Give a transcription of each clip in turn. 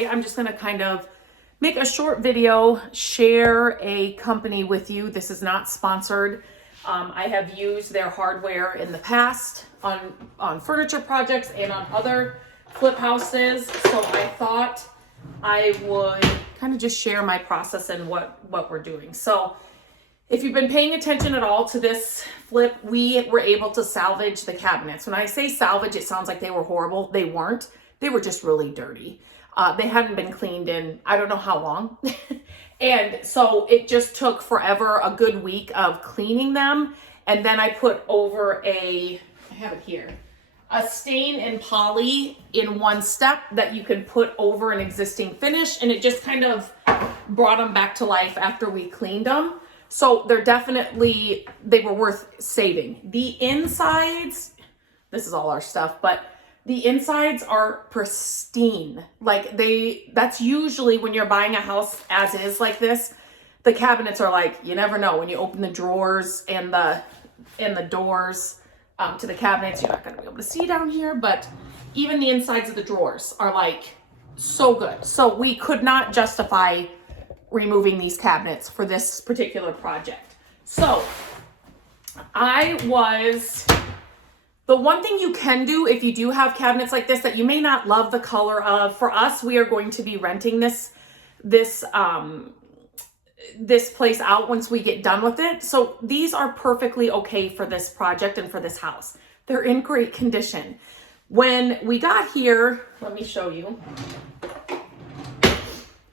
today I'm just gonna kind of make a short video, share a company with you. This is not sponsored. I have used their hardware in the past on furniture projects and on other flip houses. So I thought I would kind of just share my process and what we're doing. So if you've been paying attention at all to this flip, we were able to salvage the cabinets. When I say salvage, it sounds like they were horrible. They weren't. They were just really dirty. They hadn't been cleaned in, I don't know how long. And so it just took forever, a good week of cleaning them. And then I put over I have it here, a stain and poly in one step that you can put over an existing finish. And it just kind of brought them back to life after we cleaned them. So they were worth saving. The insides, this is all our stuff, but the insides are pristine. Like that's usually when you're buying a house as is like this, the cabinets are like, you never know when you open the drawers and the doors to the cabinets, you're not gonna be able to see down here, but even the insides of the drawers are like so good. So we could not justify removing these cabinets for this particular project. So the one thing you can do if you do have cabinets like this that you may not love the color of, for us, we are going to be renting this place out once we get done with it. So these are perfectly okay for this project and for this house. They're in great condition. When we got here, let me show you.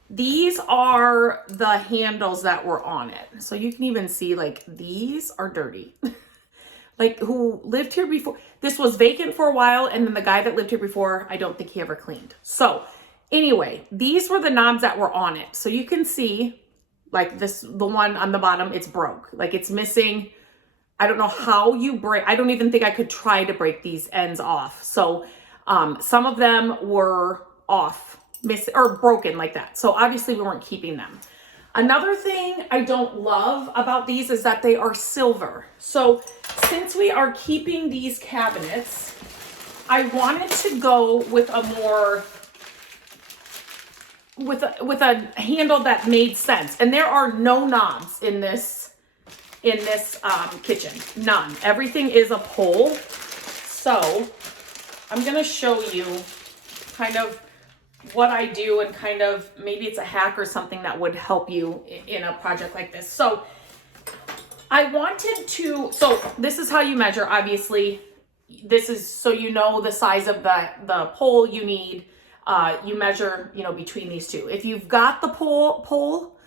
These are the handles that were on it. So you can even see like these are dirty. Like who lived here before. This was vacant for a while. And then the guy that lived here before, I don't think he ever cleaned. So anyway, these were the knobs that were on it. So you can see like the one on the bottom, it's broke. Like it's missing. I don't know how you break. I don't even think I could try to break these ends off. So some of them were off. Or broken like that. So obviously we weren't keeping them. Another thing I don't love about these is that they are silver. So since we are keeping these cabinets, I wanted to go with with a handle that made sense. And there are no knobs in this kitchen. None. Everything is a pole. So I'm going to show you kind of what I do and kind of maybe it's a hack or something that would help you in a project like this. So so this is how you measure, obviously. This is so you know the size of the pole you need. You measure, between these two. If you've got the pole,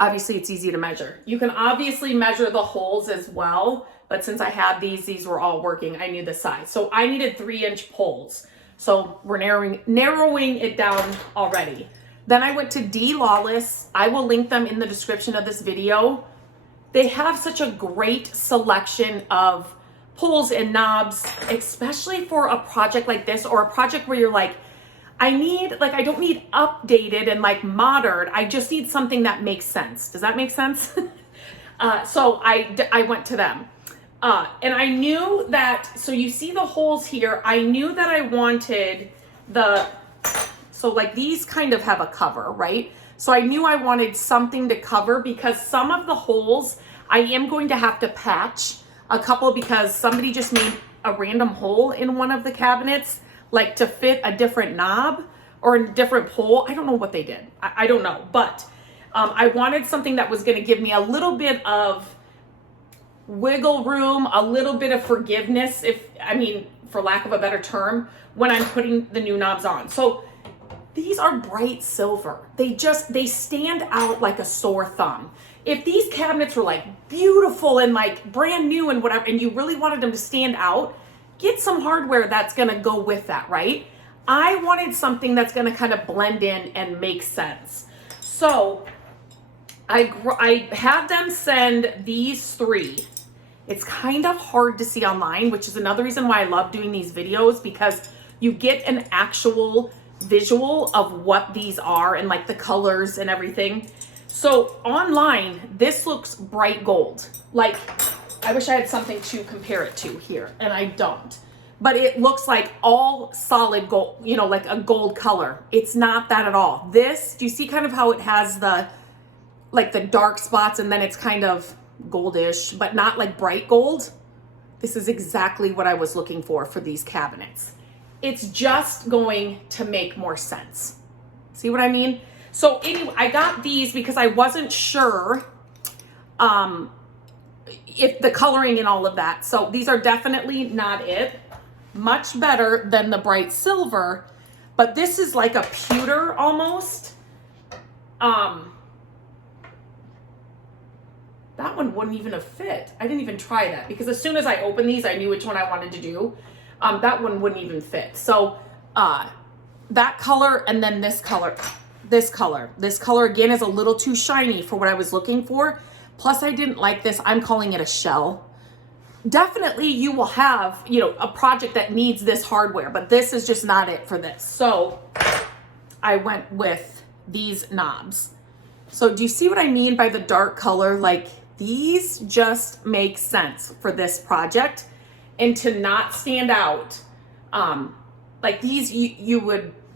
obviously it's easy to measure. You can obviously measure the holes as well, but since I had these were all working, I knew the size. So I needed 3-inch poles. So we're narrowing it down already. Then I went to Lawless. I will link them in the description of this video. They have such a great selection of poles and knobs, especially for a project like this or a project where you're like, I don't need updated and like modern. I just need something that makes sense. Does that make sense? So I went to them. And I knew that, so you see the holes here, I knew that I wanted so like these kind of have a cover, right? So I knew I wanted something to cover because some of the holes I am going to have to patch a couple because somebody just made a random hole in one of the cabinets, like to fit a different knob or a different pole. I don't know what they did. I don't know, but I wanted something that was going to give me a little bit of wiggle room, a little bit of forgiveness, for lack of a better term, when I'm putting the new knobs on. So these are bright silver. They stand out like a sore thumb. If these cabinets were like beautiful and like brand new and whatever, and you really wanted them to stand out, get some hardware that's gonna go with that, right? I wanted something that's gonna kind of blend in and make sense. So I had them send these 3. It's kind of hard to see online, which is another reason why I love doing these videos, because you get an actual visual of what these are and like the colors and everything. So online, this looks bright gold. Like, I wish I had something to compare it to here, and I don't. but it looks like all solid gold, you know, like a gold color. It's not that at all. This, do you see kind of how it has the, like the dark spots and then it's kind of goldish, but not like bright gold? This is exactly what I was looking for these cabinets. It's just going to make more sense. See what I mean? So anyway, I got these because I wasn't sure if the coloring and all of that. So these are definitely not it. Much better than the bright silver, but this is like a pewter almost. That one wouldn't even have fit. I didn't even try that because as soon as I opened these, I knew which one I wanted to do. That one wouldn't even fit. So that color and then this color again is a little too shiny for what I was looking for. Plus I didn't like this. I'm calling it a shell. Definitely you will have, you know, a project that needs this hardware, but this is just not it for this. So I went with these knobs. So do you see what I mean by the dark color? Like these just make sense for this project, and to not stand out. Like these,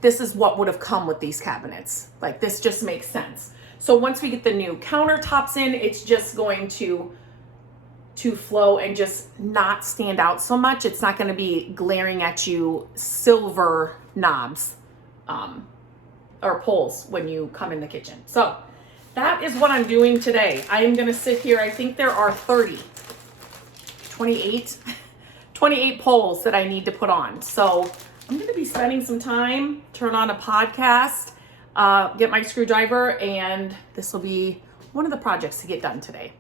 this is what would have come with these cabinets. Like this just makes sense. So once we get the new countertops in, it's just going to flow and just not stand out so much. It's not going to be glaring at you silver knobs or poles when you come in the kitchen. So that is what I'm doing today. I am going to sit here. I think there are 28 poles that I need to put on. So I'm going to be spending some time, turn on a podcast, get my screwdriver, and this will be one of the projects to get done today.